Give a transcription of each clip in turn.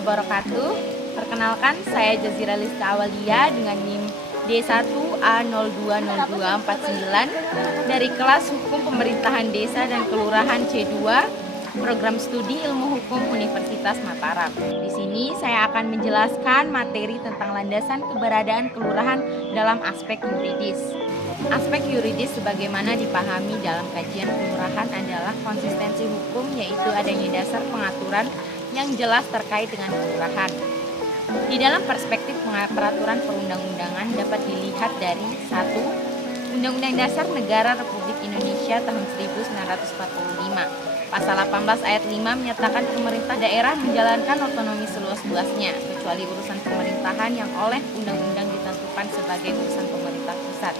wabarakatuh. Perkenalkan, saya Jazira Lista Awalia dengan NIM D1A020249 dari kelas Hukum Pemerintahan Desa dan Kelurahan C2, Program Studi Ilmu Hukum Universitas Mataram. Di sini saya akan menjelaskan materi tentang landasan keberadaan kelurahan dalam aspek yuridis. Aspek yuridis sebagaimana dipahami dalam kajian kelurahan adalah konsistensi hukum, yaitu adanya dasar pengaturan yang jelas terkait dengan kelurahan. Di dalam perspektif peraturan perundang-undangan dapat dilihat dari 1. Undang-Undang Dasar Negara Republik Indonesia tahun 1945. Pasal 18 ayat 5 menyatakan pemerintah daerah menjalankan otonomi seluas-luasnya, kecuali urusan pemerintahan yang oleh undang-undang ditentukan sebagai urusan pemerintah pusat.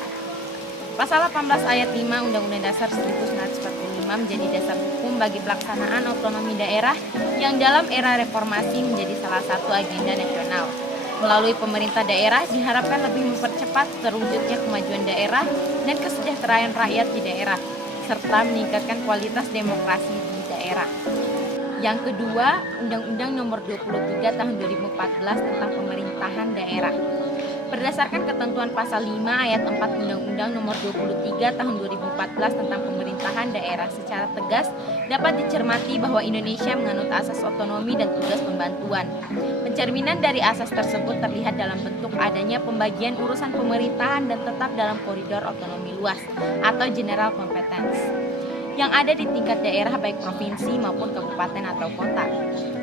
Pasal 18 ayat 5 Undang-Undang Dasar 1945 menjadi dasar hukum bagi pelaksanaan otonomi daerah yang dalam era reformasi menjadi salah satu agenda nasional. Melalui pemerintah daerah diharapkan lebih mempercepat terwujudnya kemajuan daerah dan kesejahteraan rakyat di daerah, serta meningkatkan kualitas demokrasi di daerah. Yang kedua, Undang-Undang Nomor 23 Tahun 2014 tentang Pemerintahan Daerah. Berdasarkan ketentuan pasal 5 ayat 4 Undang-Undang Nomor 23 Tahun 2014 tentang Pemerintahan Daerah, secara tegas dapat dicermati bahwa Indonesia menganut asas otonomi dan tugas pembantuan. Pencerminan dari asas tersebut terlihat dalam bentuk adanya pembagian urusan pemerintahan dan tetap dalam koridor otonomi luas atau general competence yang ada di tingkat daerah baik provinsi maupun kabupaten atau kota,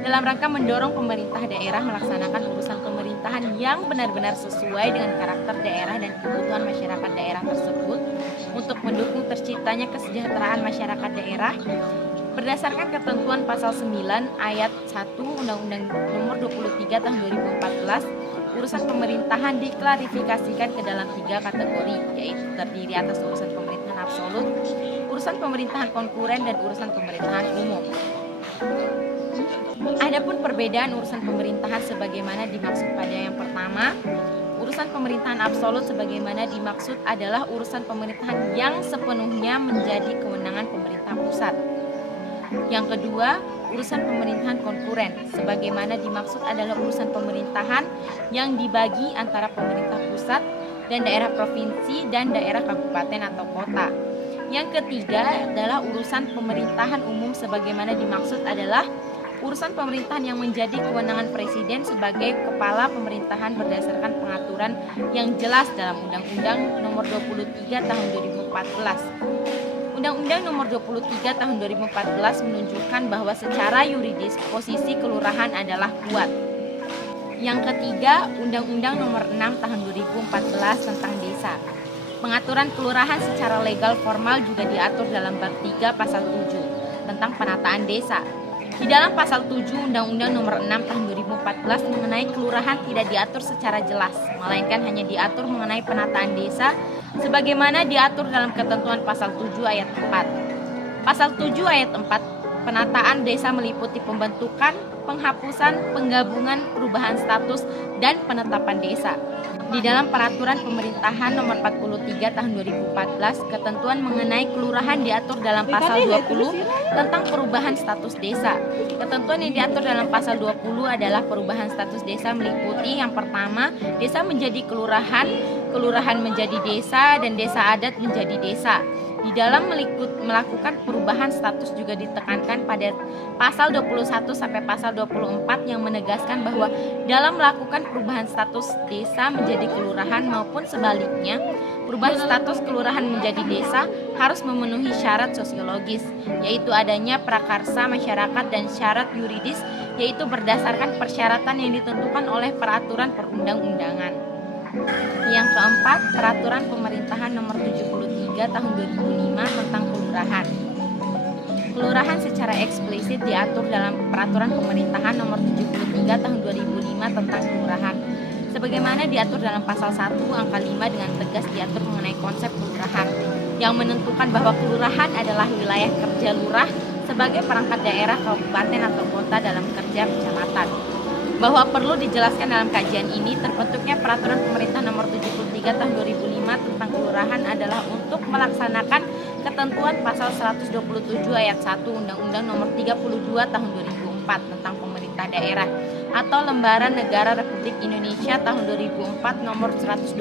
dalam rangka mendorong pemerintah daerah melaksanakan urusan pemerintahan yang benar-benar sesuai dengan karakter daerah dan kebutuhan masyarakat daerah tersebut untuk mendukung terciptanya kesejahteraan masyarakat daerah. Berdasarkan ketentuan pasal 9 ayat 1 Undang-Undang Nomor 23 Tahun 2014, urusan pemerintahan diklarifikasikan ke dalam 3 kategori, yaitu terdiri atas urusan pemerintahan absolut, urusan pemerintahan konkuren, dan urusan pemerintahan umum. Adapun perbedaan urusan pemerintahan sebagaimana dimaksud pada yang pertama, urusan pemerintahan absolut sebagaimana dimaksud adalah urusan pemerintahan yang sepenuhnya menjadi kewenangan pemerintah pusat. Yang kedua, urusan pemerintahan konkuren sebagaimana dimaksud adalah urusan pemerintahan yang dibagi antara pemerintah pusat dan daerah provinsi dan daerah kabupaten atau kota. Yang ketiga adalah urusan pemerintahan umum sebagaimana dimaksud adalah urusan pemerintahan yang menjadi kewenangan presiden sebagai kepala pemerintahan berdasarkan pengaturan yang jelas dalam Undang-Undang Nomor 23 Tahun 2014. Undang-Undang Nomor 23 Tahun 2014 menunjukkan bahwa secara yuridis posisi kelurahan adalah kuat. Yang ketiga, Undang-Undang Nomor 6 Tahun 2014 tentang desa. Pengaturan kelurahan secara legal formal juga diatur dalam bab 3 pasal 7 tentang penataan desa. Di dalam pasal 7 Undang-Undang Nomor 6 Tahun 2014 mengenai kelurahan tidak diatur secara jelas, melainkan hanya diatur mengenai penataan desa sebagaimana diatur dalam ketentuan pasal 7 ayat 4. Pasal 7 ayat 4, penataan desa meliputi pembentukan, penghapusan, penggabungan, perubahan status, dan penetapan desa. Di dalam Peraturan Pemerintahan Nomor 43 Tahun 2014, ketentuan mengenai kelurahan diatur dalam pasal 20 tentang perubahan status desa. Ketentuan yang diatur dalam pasal 20 adalah perubahan status desa meliputi yang pertama, desa menjadi kelurahan, kelurahan menjadi desa, dan desa adat menjadi desa. Di dalam melakukan perubahan status juga ditekankan pada pasal 21 sampai pasal 24 yang menegaskan bahwa dalam melakukan perubahan status desa menjadi kelurahan maupun sebaliknya, perubahan status kelurahan menjadi desa harus memenuhi syarat sosiologis, yaitu adanya prakarsa masyarakat, dan syarat yuridis, yaitu berdasarkan persyaratan yang ditentukan oleh peraturan perundang-undangan. Yang keempat, Peraturan Pemerintahan Nomor 73 Tahun 2005 tentang kelurahan. Kelurahan secara eksplisit diatur dalam Peraturan Pemerintahan Nomor 73 Tahun 2005 tentang kelurahan. Sebagaimana diatur dalam pasal 1 angka 5 dengan tegas diatur mengenai konsep kelurahan yang menentukan bahwa kelurahan adalah wilayah kerja lurah sebagai perangkat daerah, kabupaten atau kota dalam kerja kecamatan. Bahwa perlu dijelaskan dalam kajian ini, terbentuknya Peraturan Pemerintah Nomor 73 Tahun 2005 tentang kelurahan adalah untuk melaksanakan ketentuan pasal 127 ayat 1 Undang-Undang Nomor 32 Tahun 2004 tentang pemerintah daerah, atau Lembaran Negara Republik Indonesia tahun 2004 nomor 125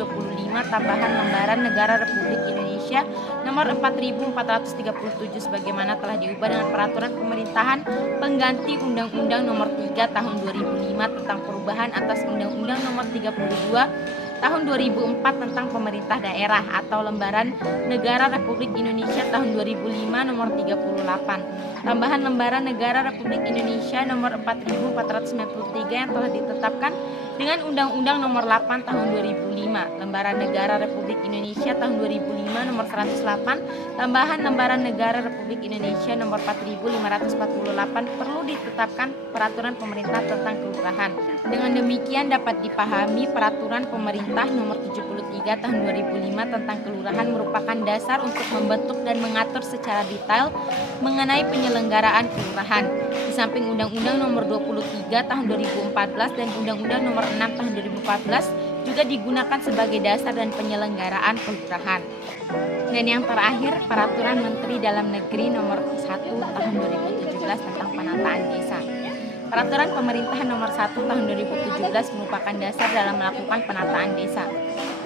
tambahan Lembaran Negara Republik Indonesia nomor 4437 sebagaimana telah diubah dengan Peraturan Pemerintahan pengganti Undang-Undang nomor 3 tahun 2005 tentang perubahan atas Undang-Undang nomor 32 tahun 2004 tentang pemerintah daerah atau Lembaran Negara Republik Indonesia tahun 2005 nomor 38 tambahan Lembaran Negara Republik Indonesia nomor 4493 yang telah ditetapkan dengan Undang-Undang nomor 8 tahun 2005 Lembaran Negara Republik Indonesia tahun 2005 nomor 108 tambahan Lembaran Negara Republik Indonesia nomor 4548 perlu ditetapkan peraturan pemerintah tentang kelurahan. Dengan demikian dapat dipahami peraturan pemerintah nomor 73 tahun 2005 tentang kelurahan merupakan dasar untuk membentuk dan mengatur secara detail mengenai penyelenggaraan kelurahan. Di samping Undang-Undang nomor 23 tahun 2014 dan Undang-Undang nomor 6 tahun 2014 juga digunakan sebagai dasar dan penyelenggaraan kelurahan. Dan yang terakhir, Peraturan Menteri Dalam Negeri nomor 1 tahun 2017 tentang penataan desa. Peraturan Pemerintahan nomor 1 tahun 2017 merupakan dasar dalam melakukan penataan desa.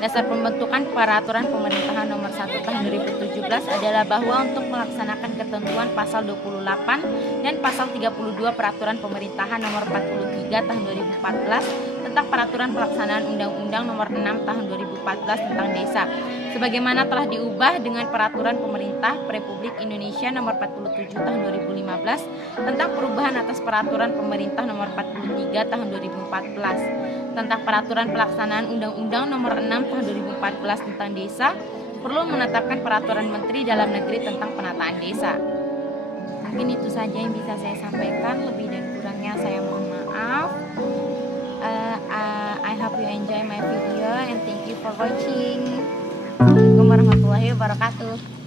Dasar pembentukan Peraturan Pemerintahan nomor 1 tahun 2017 adalah bahwa untuk melaksanakan ketentuan pasal 28 dan pasal 32 Peraturan Pemerintahan nomor 43 tahun 2014 tentang Peraturan Pelaksanaan Undang-Undang nomor 6 tahun 2014 tentang desa, sebagaimana telah diubah dengan Peraturan Pemerintah Republik Indonesia nomor 47 tahun 2015 tentang perubahan atas Peraturan Pemerintah nomor 43 tahun 2014 tentang Peraturan Pelaksanaan Undang-Undang nomor 6 tahun 2014 tentang desa, perlu menetapkan Peraturan Menteri Dalam Negeri tentang penataan desa. Mungkin itu saja yang bisa saya sampaikan, lebih dan kurangnya saya mohon maaf. I hope you enjoy my video and thank you for watching. Assalamualaikum warahmatullahi wabarakatuh.